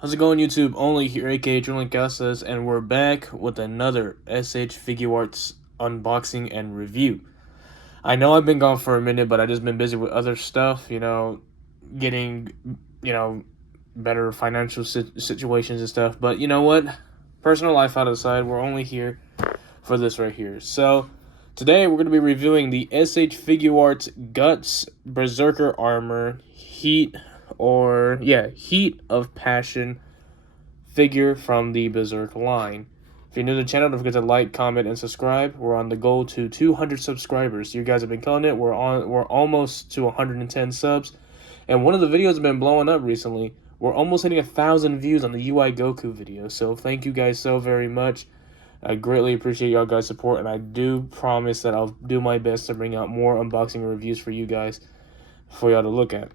How's it going, YouTube? Only here, aka Drilling Casas, and we're back with another Figuarts unboxing and review. I know I've been gone for a minute, but I've just been busy with other stuff, getting, better financial situations and stuff. But you know what? Personal life out of the side, we're only here for this right here. So, today we're going to be reviewing the Figuarts Guts Berserker Armor Heat of Passion figure from the Berserker line. If you're new to the channel, don't forget to like, comment, and subscribe. We're on the goal to 200 subscribers. You guys have been killing it. We're almost to 110 subs, and one of the videos has been blowing up recently. We're almost hitting 1,000 views on the UI Goku video. So thank you guys so very much. I greatly appreciate y'all guys' support, and I do promise that I'll do my best to bring out more unboxing reviews for you guys for y'all to look at.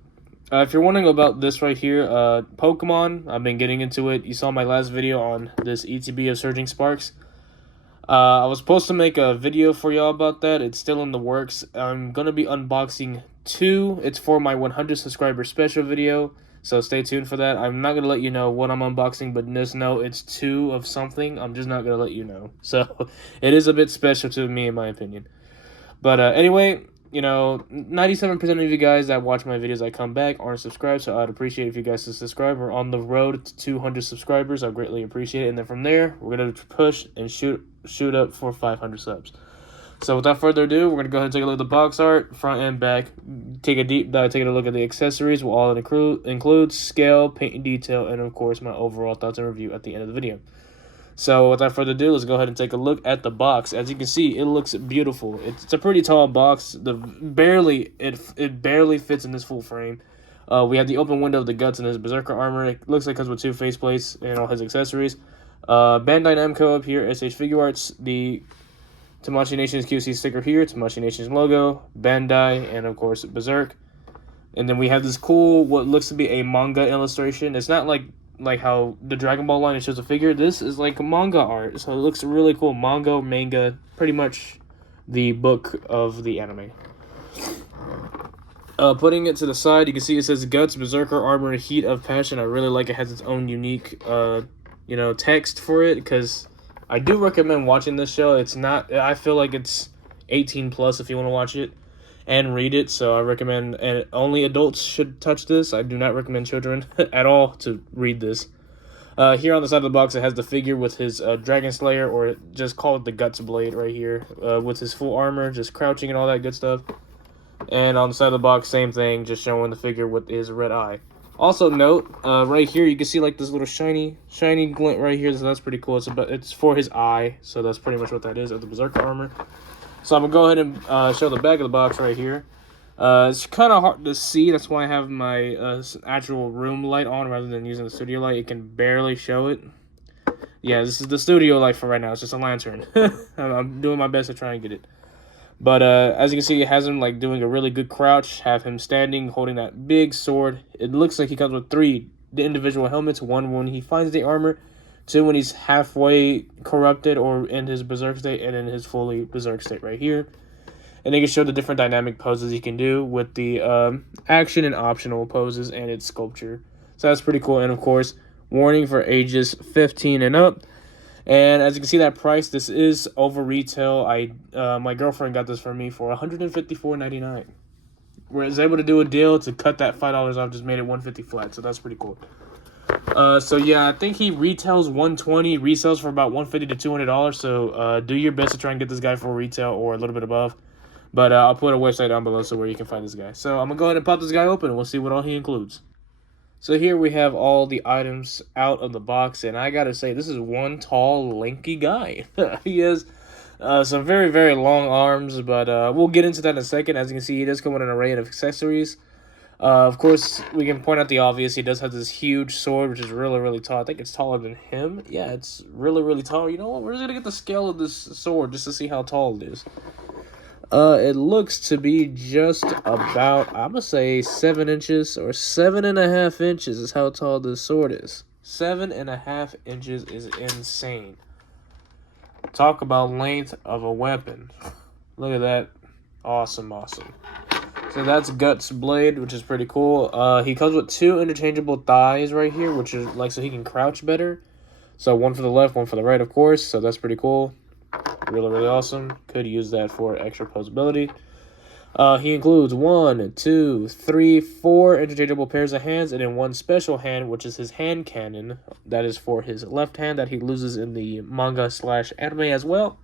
If you're wondering about this right here, Pokemon, I've been getting into it. You saw my last video on this ETB of Surging Sparks. I was supposed to make a video for y'all about that. It's still in the works. I'm going to be unboxing 2. It's for my 100 subscriber special video, so stay tuned for that. I'm not going to let you know what I'm unboxing, but just know it's 2 of something. I'm just not going to let you know. So it is a bit special to me, in my opinion. But anyway, 97% of you guys that watch my videos, I come back, aren't subscribed, so I'd appreciate if you guys to subscribe. We're on the road to 200 subscribers. I greatly appreciate it. And then from there, we're going to push and shoot up for 500 subs. So without further ado, we're going to go ahead and take a look at the box art, front and back, take a deep dive, taking a look at the accessories, what all it includes, scale, paint and detail, and of course, my overall thoughts and review at the end of the video. So without further ado, let's go ahead and take a look at the box. As you can see, it looks beautiful. It's a pretty tall box. It barely fits in this full frame. We have the open window of the guts in his Berserker armor. It looks like it comes with 2 faceplates and all his accessories. Bandai Namco up here, SH Figuarts, the Tamashii Nations QC sticker here, Tamashii Nations logo, Bandai, and of course Berserk. And then we have this cool, what looks to be a manga illustration. It's not like how the Dragon Ball line, it shows a figure. This is like manga art, so it looks really cool. Manga, pretty much the book of the anime. Putting it to the side, you can see it says Guts, Berserker, Armor, Heat of Passion. I really like it. Has its own unique, text for it, because I do recommend watching this show. It's not, I feel like it's 18 plus if you want to watch it and read it, so I recommend, and only adults should touch this. I do not recommend children at all to read this. Here on the side of the box, it has the figure with his Dragon Slayer, or just call it the Guts Blade right here, with his full armor, just crouching and all that good stuff. And on the side of the box, same thing, just showing the figure with his red eye. Also note, right here, you can see like this little shiny glint right here, so that's pretty cool. It's for his eye, so that's pretty much what that is, of the Berserker armor. So I'm going to go ahead and show the back of the box right here. It's kind of hard to see. That's why I have my actual room light on rather than using the studio light. It can barely show it. Yeah, this is the studio light for right now. It's just a lantern. I'm doing my best to try and get it. But as you can see, it has him like doing a really good crouch. Have him standing, holding that big sword. It looks like he comes with 3 individual helmets. 1 when he finds the armor. 2 when he's halfway corrupted or in his Berserk state, and in his fully Berserk state right here. And they can show the different dynamic poses you can do with the action and optional poses and its sculpture. So that's pretty cool. And of course, warning for ages 15 and up. And as you can see, that price, this is over retail. My girlfriend got this for me for $154.99. We was able to do a deal to cut that $5 off, just made it $150 flat. So that's pretty cool. So yeah, I think he retails $120, resells for about $150 to $200. So do your best to try and get this guy for retail or a little bit above. But I'll put a website down below so where you can find this guy. So I'm gonna go ahead and pop this guy open and we'll see what all he includes. So here we have all the items out of the box, and I gotta say, this is one tall, lanky guy. He has some very, very long arms, but we'll get into that in a second. As you can see, he does come with an array of accessories. Of course, we can point out the obvious. He does have this huge sword, which is really, really tall. I think it's taller than him. Yeah, it's really, really tall. You know what? We're just going to get the scale of this sword just to see how tall it is. It looks to be just about, I'm going to say 7 inches or 7.5 inches is how tall this sword is. 7.5 inches is insane. Talk about length of a weapon. Look at that. Awesome, awesome. So that's Guts' blade, which is pretty cool. He comes with 2 interchangeable thighs right here, which is like so he can crouch better. So one for the left, one for the right, of course. So that's pretty cool. Really, really awesome. Could use that for extra posability. He includes 1, 2, 3, 4 interchangeable pairs of hands, and then 1 special hand, which is his hand cannon. That is for his left hand that he loses in the manga/anime as well.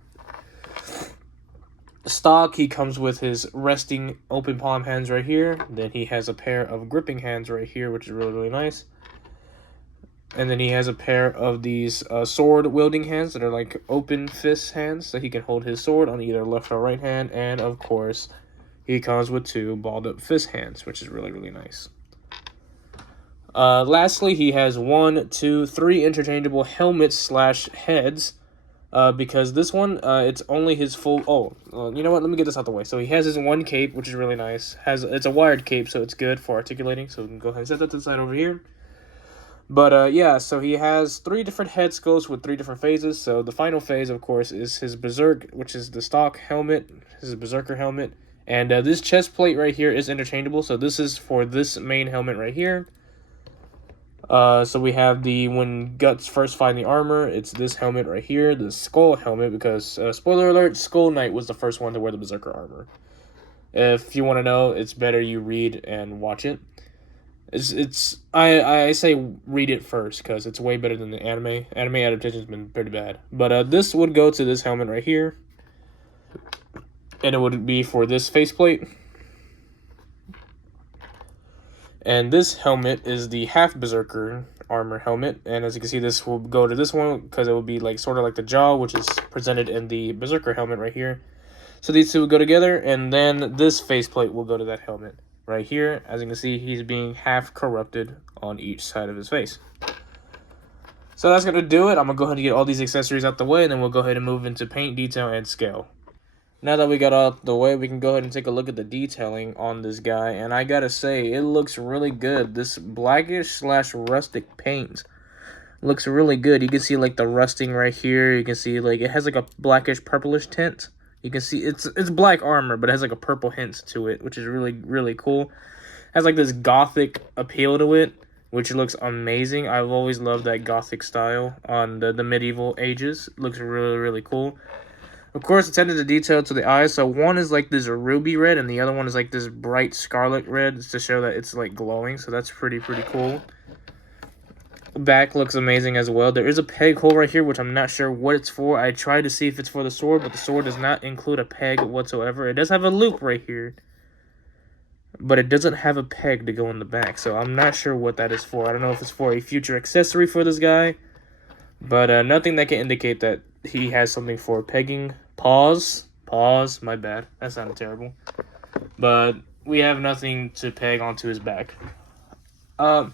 Stock, he comes with his resting open palm hands right here. Then he has a pair of gripping hands right here, which is really, really nice. And then he has a pair of these sword wielding hands that are like open fist hands, so he can hold his sword on either left or right hand. And of course, he comes with 2 balled up fist hands, which is really, really nice. Lastly, he has 1, 2, 3 interchangeable helmets/heads. Because this one, it's only his full... you know what? Let me get this out the way. So he has his 1 cape, which is really nice. It's a wired cape, so it's good for articulating. So we can go ahead and set that to the side over here. But, yeah, so he has 3 different head sculpts with 3 different phases. So the final phase, of course, is his Berserk, which is the stock helmet, his Berserker helmet. And this chest plate right here is interchangeable. So this is for this main helmet right here. So we have when Guts first find the armor, it's this helmet right here, the skull helmet, because, spoiler alert, Skull Knight was the first one to wear the Berserker armor. If you want to know, it's better you read and watch it. I say read it first, because it's way better than the anime. Anime adaptation's been pretty bad. But, this would go to this helmet right here. And it would be for this faceplate. And this helmet is the half Berserker armor helmet. And as you can see, this will go to this one because it will be like sort of like the jaw, which is presented in the Berserker helmet right here. So these 2 will go together, and then this faceplate will go to that helmet right here. As you can see, he's being half corrupted on each side of his face. So that's going to do it. I'm going to go ahead and get all these accessories out the way, and then we'll go ahead and move into paint, detail, and scale. Now that we got out the way, we can go ahead and take a look at the detailing on this guy. And I gotta say, it looks really good. This blackish/rustic paint looks really good. You can see like the rusting right here. You can see like it has like a blackish purplish tint. You can see it's black armor, but it has like a purple hint to it, which is really, really cool. It has like this gothic appeal to it, which looks amazing. I've always loved that gothic style on the medieval ages. It looks really, really cool. Of course, it's added the detail to the eyes. So one is like this ruby red, and the other one is like this bright scarlet red. It's to show that it's like glowing. So that's pretty cool. The back looks amazing as well. There is a peg hole right here, which I'm not sure what it's for. I tried to see if it's for the sword, but the sword does not include a peg whatsoever. It does have a loop right here, but it doesn't have a peg to go in the back. So I'm not sure what that is for. I don't know if it's for a future accessory for this guy, but nothing that can indicate that he has something for pegging. Pause, my bad. That sounded terrible. But we have nothing to peg onto his back. So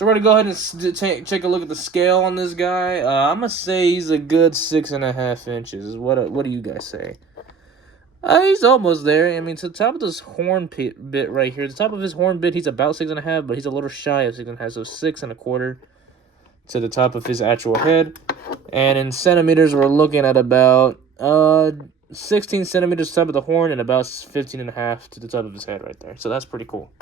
we're going to go ahead and take a look at the scale on this guy. I'm going to say he's a good 6.5 inches. What do you guys say? He's almost there. I mean, to the top of this horn bit right here, the top of his horn bit, he's about 6.5, but he's a little shy of 6.5, so 6.25 to the top of his actual head. And in centimeters, we're looking at about 16 centimeters to the top of the horn and about 15.5 to the top of his head right there. So that's pretty cool.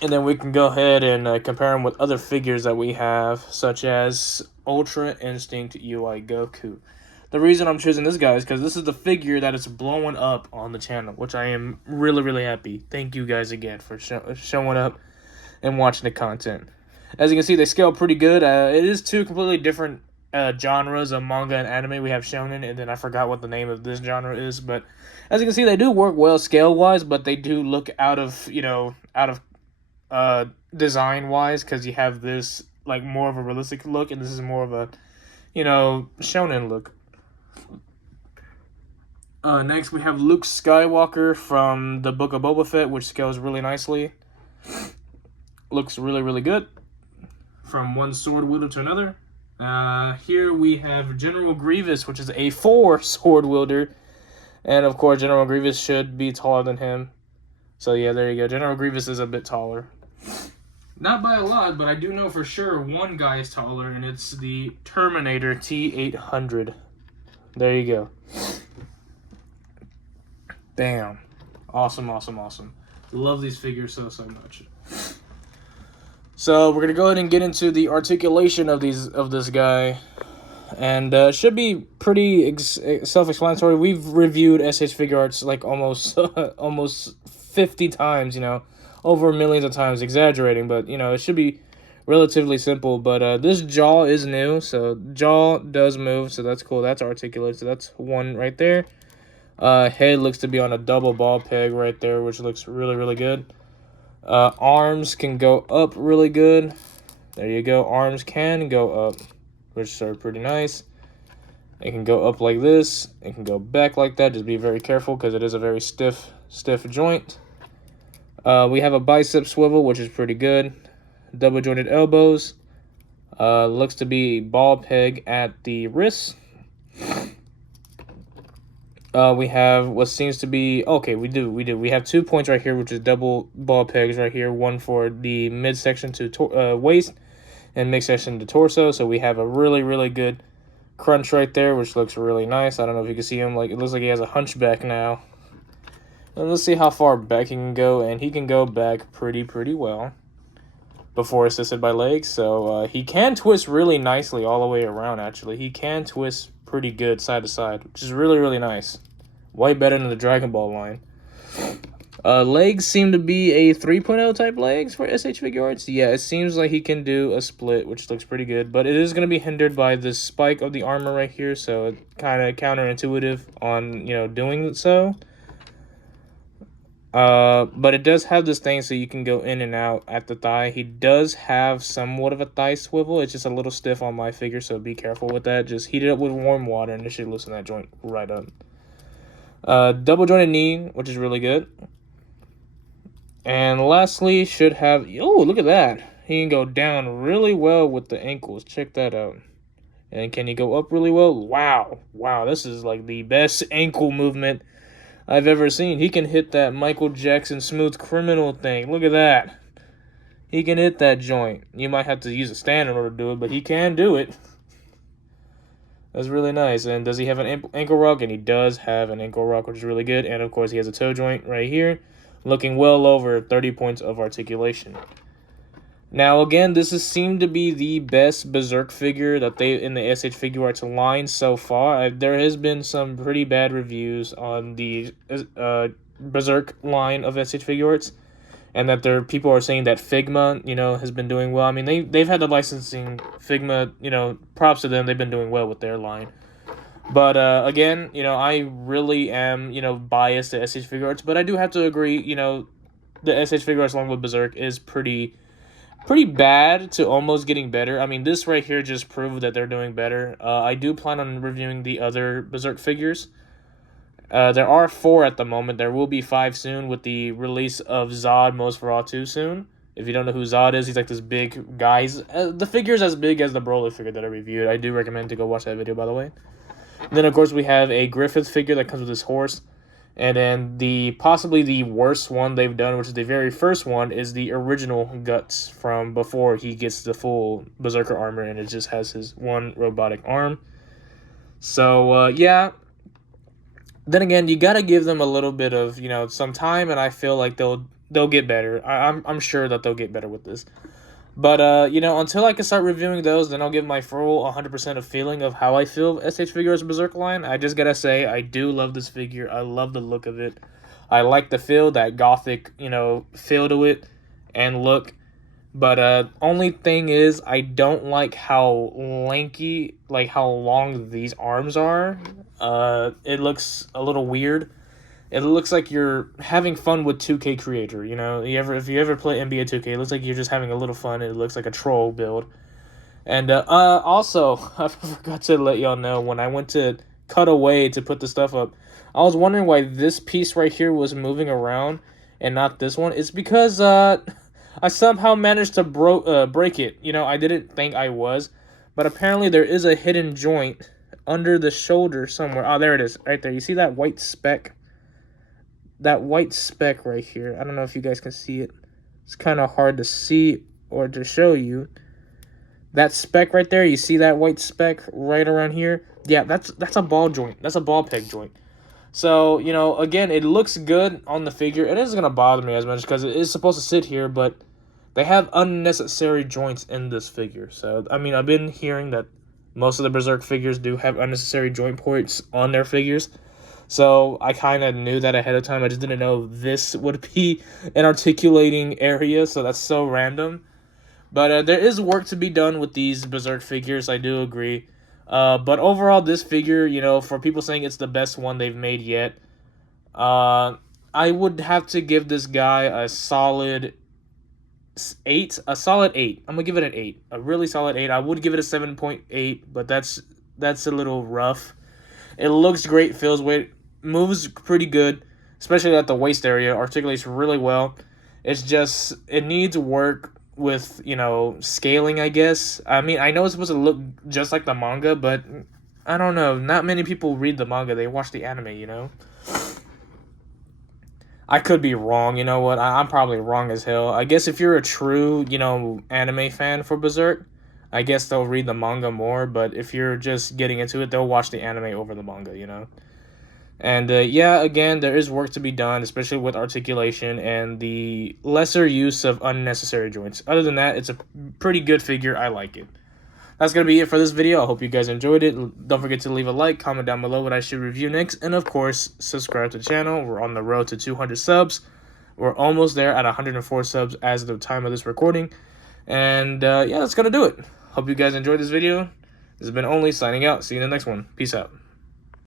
And then we can go ahead and compare him with other figures that we have, such as Ultra Instinct UI Goku. The reason I'm choosing this guy is because this is the figure that is blowing up on the channel, which I am really, really happy. Thank you guys again for showing up and watching the content. As you can see, they scale pretty good. It is 2 completely different genres of manga and anime. We have shonen, and then I forgot what the name of this genre is. But as you can see, they do work well scale-wise, but they do look out of design-wise, because you have this like more of a realistic look, and this is more of a shonen look. Next, we have Luke Skywalker from the Book of Boba Fett, which scales really nicely. Looks really, really good. From one sword wielder to another. Here we have General Grievous, which is a 4 sword wielder. And of course, General Grievous should be taller than him. So yeah, there you go. General Grievous is a bit taller. Not by a lot, but I do know for sure one guy is taller, and it's the Terminator T-800. There you go. Damn. Awesome, awesome, awesome. Love these figures so much. So we're gonna go ahead and get into the articulation of this guy, and should be pretty self-explanatory. We've reviewed SH Figuarts like almost almost 50 times, you know, over millions of times, exaggerating, but you know it should be relatively simple. But this jaw is new, so jaw does move, so that's cool. That's articulate, so that's one right there. Head looks to be on a double ball peg right there, which looks really, really good. Arms can go up really good. There you go. Arms can go up, which are pretty nice. It can go up like this. It can go back like that. Just be very careful because it is a very stiff joint. We have a bicep swivel, which is pretty good. Double jointed elbows. Looks to be ball peg at the wrist. We have what seems to be okay. We have 2 points right here, which is double ball pegs right here. One for the midsection to waist, and midsection to torso. So we have a really, really good crunch right there, which looks really nice. I don't know if you can see him. Like, it looks like he has a hunchback now. And let's see how far back he can go, and he can go back pretty well before assisted by legs. So he can twist really nicely all the way around. Actually, he can twist pretty good side to side, which is really, really nice. Way better than the Dragon Ball line. Legs seem to be a 3.0 type legs for SH Figuarts. Yeah, it seems like he can do a split, which looks pretty good. But it is going to be hindered by this spike of the armor right here. So it's kind of counterintuitive on, you know, doing so. But it does have this thing so you can go in and out at the thigh. He does have somewhat of a thigh swivel. It's just a little stiff on my figure, so be careful with that. Just heat it up with warm water and it should loosen that joint right up. Double jointed knee, which is really good. And lastly, should have... Oh, look at that. He can go down really well with the ankles. Check that out. And can he go up really well? Wow. Wow, this is like the best ankle movement I've ever seen. He can hit that Michael Jackson Smooth Criminal thing. Look at that. He can hit that joint. You might have to use a stand in order to do it, but he can do it. That's really nice. And does he have an ankle rock? And he does have an ankle rock, which is really good. And, of course, he has a toe joint right here, looking well over 30 points of articulation. Now, again, this has seemed to be the best Berserk figure that they in the SH Figuarts line so far. There has been some pretty bad reviews on the Berserk line of SH Figuarts, and that people are saying that Figma, you know, has been doing well. I mean, they've had the licensing. Figma, you know, props to them. They've been doing well with their line. But again, you know, I really am, you know, biased to SH Figuarts, but I do have to agree, you know, the SH Figuarts line with Berserk is pretty bad to almost getting better. I mean, this right here just proved that they're doing better. I do plan on reviewing the other Berserk figures. There are 4 at the moment. There will be 5 soon with the release of Zod Most for All 2 soon. If you don't know who Zod is, he's like this big guy. The figure's as big as the Broly figure that I reviewed. I do recommend to go watch that video, by the way. And then, of course, we have a Griffith figure that comes with this horse. And then possibly the worst one they've done, which is the very first one, is the original Guts from before he gets the full Berserker armor, and it just has his one robotic arm. So, yeah. Then again, you gotta give them a little bit of, you know, some time, and I feel like they'll get better. I'm sure that they'll get better with this. But, you know, until I can start reviewing those, then I'll give my full 100% of feeling of how I feel SH Figuarts Berserk line. I just gotta say, I do love this figure. I love the look of it. I like the feel, that gothic, you know, feel to it and look. But, only thing is, I don't like how lanky, like how long these arms are. It looks a little weird. It looks like you're having fun with 2K Creator, you know? If you ever play NBA 2K, it looks like you're just having a little fun. It looks like a troll build. And also, I forgot to let y'all know, when I went to cut away to put the stuff up, I was wondering why this piece right here was moving around and not this one. It's because I somehow managed to break it. You know, I didn't think I was. But apparently there is a hidden joint under the shoulder somewhere. Oh, there it is, right there. You see that white speck? That white speck right here. I don't know if you guys can see it. It's kind of hard to see or to show you. That speck right there, you see that white speck right around here? Yeah, that's a ball joint. That's a ball peg joint. So, you know, again, it looks good on the figure. It isn't going to bother me as much because it is supposed to sit here, but they have unnecessary joints in this figure. So, I mean, I've been hearing that most of the Berserk figures do have unnecessary joint ports on their figures. So, I kind of knew that ahead of time. I just didn't know this would be an articulating area, so that's so random. But there is work to be done with these Berserk figures, I do agree. But overall, this figure, you know, for people saying it's the best one they've made yet, I would have to give this guy a solid 8. A solid 8. I'm going to give it an 8. A really solid 8. I would give it a 7.8, but that's a little rough. It looks great, feels great, moves pretty good, especially at the waist area, articulates really well. It's just, it needs work with, you know, scaling, I guess. I mean, I know it's supposed to look just like the manga, but I don't know. Not many people read the manga. They watch the anime, you know? I could be wrong. You know what? I'm probably wrong as hell. I guess if you're a true, you know, anime fan for Berserk, I guess they'll read the manga more. But if you're just getting into it, they'll watch the anime over the manga, you know? And yeah, again, there is work to be done, especially with articulation and the lesser use of unnecessary joints. Other than that, it's a pretty good figure. I like it. That's going to be it for this video. I hope you guys enjoyed it. Don't forget to leave a like, comment down below what I should review next, and of course, subscribe to the channel. We're on the road to 200 subs. We're almost there at 104 subs as of the time of this recording. And yeah, that's going to do it. Hope you guys enjoyed this video. This has been Only signing out. See you in the next one. Peace out.